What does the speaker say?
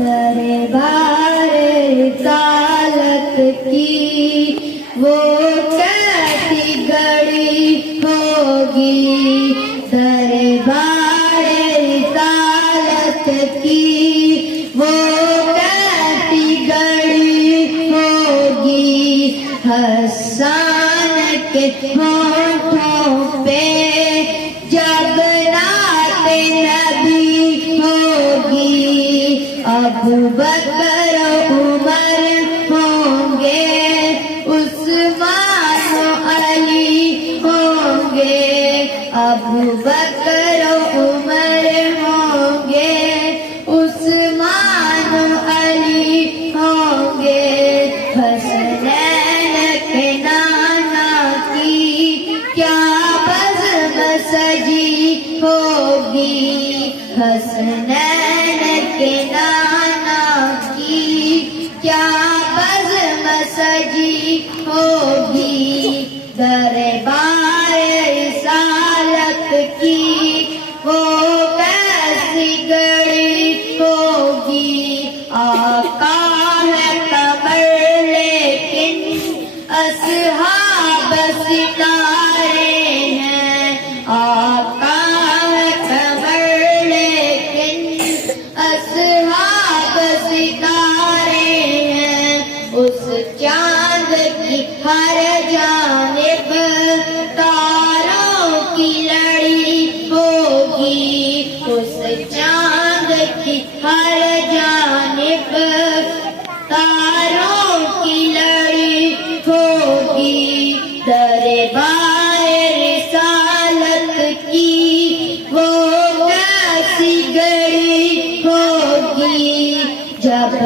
دربار رسالت کی وہ کیسی گھڑی ہوگی، دربار رسالت کی وہ کیسی گھڑی ہوگی، حسان کے ہونٹوں پہ جب نعت نبی ہوگی، ابوبکر عمر ہوں گے، عثمان و علی ہوں گے، ابوبکر عمر ہوں گے، عثمان و علی ہوں گے، حسنین کے نانا کی کیا بزم سجی ہوگی، حسنین کے نانا کی کیا بزم سجی ہوگی، دربار رسالت کی وہ کیسی گھڑی ہوگی، آقا ہے قمر لیکن اصحاب ستارے ہیں، آقا ہے قمر لیکن اصحاب ستارے ہیں، اس چاند کی ہر جانب تاروں کی لڑی ہوگی، اس چاند کی ہر جانب تاروں کی لڑی ہوگی، دربار رسالت کی وہ کیسی گھڑی ہوگی، جب